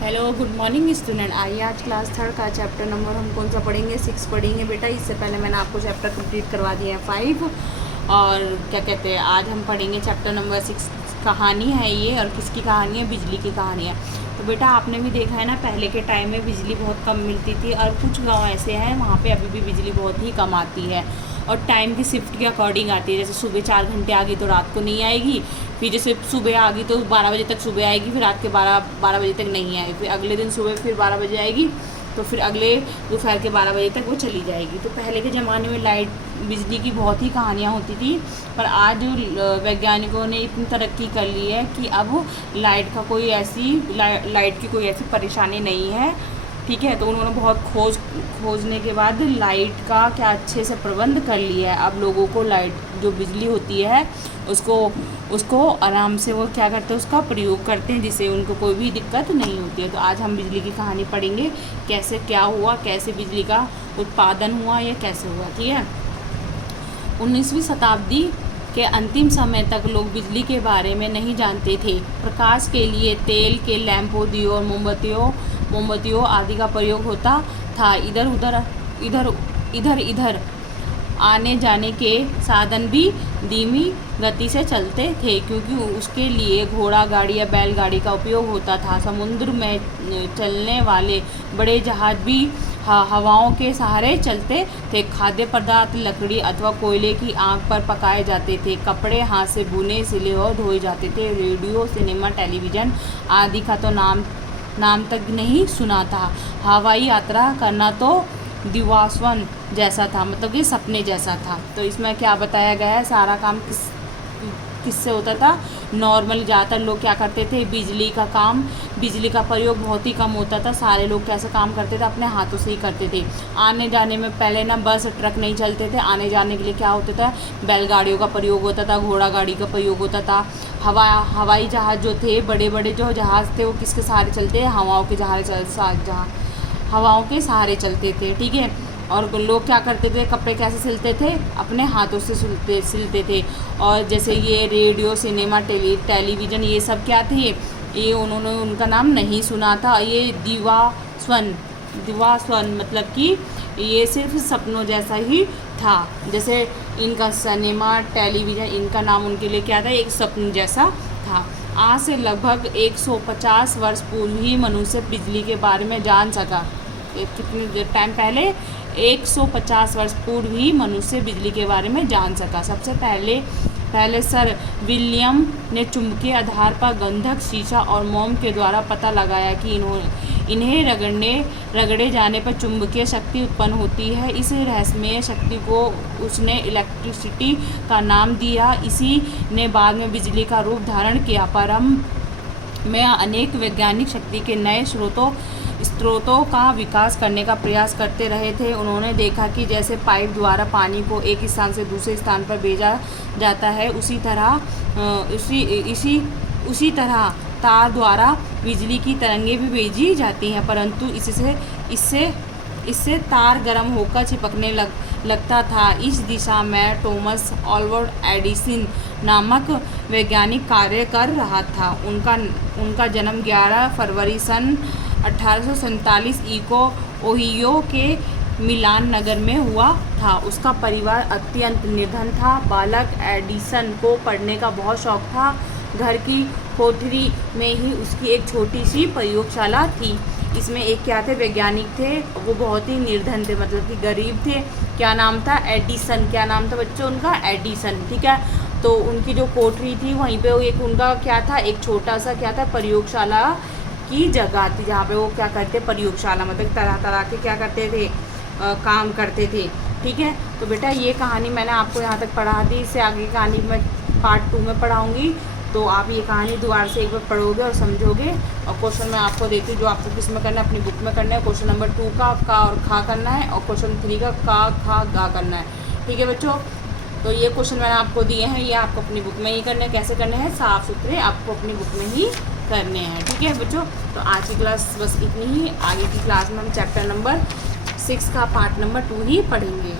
Hello good morning student. आइए आज class third का चैप्टर नंबर हम कौन सा पढ़ेंगे, 6 पढ़ेंगे बेटा। इससे पहले मैंने आपको चैप्टर कंप्लीट करवा दिए हैं 5। और क्या कहते हैं, आज हम पढ़ेंगे चैप्टर नंबर 6। कहानी है ये, और किसकी कहानी है? बिजली की कहानी है। तो बेटा आपने भी देखा है ना, पहले के टाइम में बिजली बहुत कम मिलती थी, और कुछ गाँव ऐसे हैं वहाँ पर अभी भी बिजली बहुत ही कम आती है, और टाइम की शिफ्ट के अकॉर्डिंग आती है। जैसे सुबह 4 घंटे आ गई तो रात को नहीं आएगी, फिर जैसे सुबह आ गई तो 12 बजे तक सुबह आएगी, फिर रात के 12 बजे तक नहीं आएगी, फिर अगले दिन सुबह फिर 12 बजे आएगी, तो फिर अगले दोपहर के 12 बजे तक वो चली जाएगी। तो पहले के ज़माने में लाइट बिजली की बहुत ही कहानियाँ होती थी, पर आज वैज्ञानिकों ने इतनी तरक्की कर ली है कि अब लाइट की कोई ऐसी परेशानी नहीं है। ठीक है, तो उन्होंने बहुत खोजने के बाद लाइट का क्या अच्छे से प्रबंध कर लिया है। अब लोगों को लाइट जो बिजली होती है उसको आराम से वो क्या करते हैं, उसका प्रयोग करते हैं, जिससे उनको कोई भी दिक्कत नहीं होती है। तो आज हम बिजली की कहानी पढ़ेंगे, कैसे क्या हुआ, कैसे बिजली का उत्पादन हुआ, या कैसे हुआ। ठीक है, 19वीं शताब्दी के अंतिम समय तक लोग बिजली के बारे में नहीं जानते थे। प्रकाश के लिए तेल के लैंपों, दियों और मोमबत्तियों आदि का प्रयोग होता था। इधर आने जाने के साधन भी धीमी गति से चलते थे, क्योंकि उसके लिए घोड़ा गाड़ी या बैलगाड़ी का उपयोग होता था। समुद्र में चलने वाले बड़े जहाज भी हवाओं के सहारे चलते थे। खाद्य पदार्थ लकड़ी अथवा कोयले की आग पर पकाए जाते थे। कपड़े हाथ से बुने सिले और धोए जाते थे। रेडियो, सिनेमा, टेलीविज़न आदि का तो नाम तक नहीं सुना था। हवाई यात्रा करना तो दिवास्वन जैसा था, मतलब कि सपने जैसा था। तो इसमें क्या बताया गया है, सारा काम किससे होता था? नॉर्मल ज़्यादातर लोग क्या करते थे, बिजली का प्रयोग बहुत ही कम होता था। सारे लोग कैसे काम करते थे, अपने हाथों से ही करते थे। आने जाने में पहले ना बस ट्रक नहीं चलते थे, आने जाने के लिए क्या होता था, बैलगाड़ियों का प्रयोग होता था, घोड़ा गाड़ी का प्रयोग होता था। हवाई जहाज़ जो थे, बड़े बड़े जो जहाज़ थे, वो किसके सहारे चलते हैं? हवाओं के सहारे चलते थे। ठीक है, और लोग क्या करते थे, कपड़े कैसे सिलते थे? अपने हाथों से सिलते थे। और जैसे ये रेडियो, सिनेमा, टेलीविज़न, ये सब क्या थे, ये उन्होंने उनका नाम नहीं सुना था। ये दिवास्वन मतलब कि ये सिर्फ सपनों जैसा ही था। जैसे इनका सिनेमा, टेलीविज़न, इनका नाम उनके लिए क्या था, एक सपन जैसा था। आज से लगभग 150 वर्ष पूर्व ही मनुष्य बिजली के बारे में जान सका। कितने टाइम पहले? 150 वर्ष पूर्व ही मनुष्य बिजली के बारे में जान सका। सबसे पहले सर विलियम ने चुंबकीय आधार पर गंधक, शीशा और मोम के द्वारा पता लगाया कि इन्हें रगड़े जाने पर चुंबकीय शक्ति उत्पन्न होती है। इस रहस्यमय शक्ति को उसने इलेक्ट्रिसिटी का नाम दिया। इसी ने बाद में बिजली का रूप धारण किया। प्रारंभ में अनेक वैज्ञानिक शक्ति के नए स्रोतों का विकास करने का प्रयास करते रहे थे। उन्होंने देखा कि जैसे पाइप द्वारा पानी को एक स्थान से दूसरे स्थान पर भेजा जाता है, उसी तरह तार द्वारा बिजली की तरंगें भी भेजी जाती हैं, परंतु इससे तार गर्म होकर चिपकने लगता था। इस दिशा में थॉमस अल्वा एडिसन नामक वैज्ञानिक कार्य कर रहा था। उनका जन्म 11 फरवरी सन 1847 ओहियो के मिलान नगर में हुआ था। उसका परिवार अत्यंत निर्धन था। बालक एडिसन को पढ़ने का बहुत शौक था। घर की कोठरी में ही उसकी एक छोटी सी प्रयोगशाला थी। इसमें एक क्या थे, वैज्ञानिक थे, वो बहुत ही निर्धन थे, मतलब कि गरीब थे। क्या नाम था? एडिसन। क्या नाम था बच्चों उनका? एडिसन। ठीक है, तो उनकी जो कोठरी थी वहीं पे एक उनका क्या था, एक छोटा सा क्या था, प्रयोगशाला की जगह थी, जहाँ पे वो क्या करते, प्रयोगशाला मतलब तरह तरह के क्या करते थे, काम करते थे। ठीक है, तो बेटा ये कहानी मैंने आपको यहाँ तक पढ़ा दी। इससे आगे की कहानी मैं पार्ट 2 में पढ़ाऊँगी, तो आप ये कहानी दोबारा से एक बार पढ़ोगे और समझोगे। और क्वेश्चन मैं आपको देती हूँ, जो आपको किस में करना है, अपनी बुक में करना है। क्वेश्चन नंबर 2 का और खा करना है, और क्वेश्चन 3 का खा गा करना है। ठीक है बच्चों, तो ये क्वेश्चन मैंने आपको दिए हैं, ये आपको अपनी बुक में ही करने हैं। कैसे करने हैं? साफ़ सुथरे आपको अपनी बुक में ही करने हैं। ठीक है बच्चों, तो आज की क्लास बस इतनी ही। आगे की क्लास में हम चैप्टर नंबर 6 का पार्ट नंबर 2 ही पढ़ेंगे।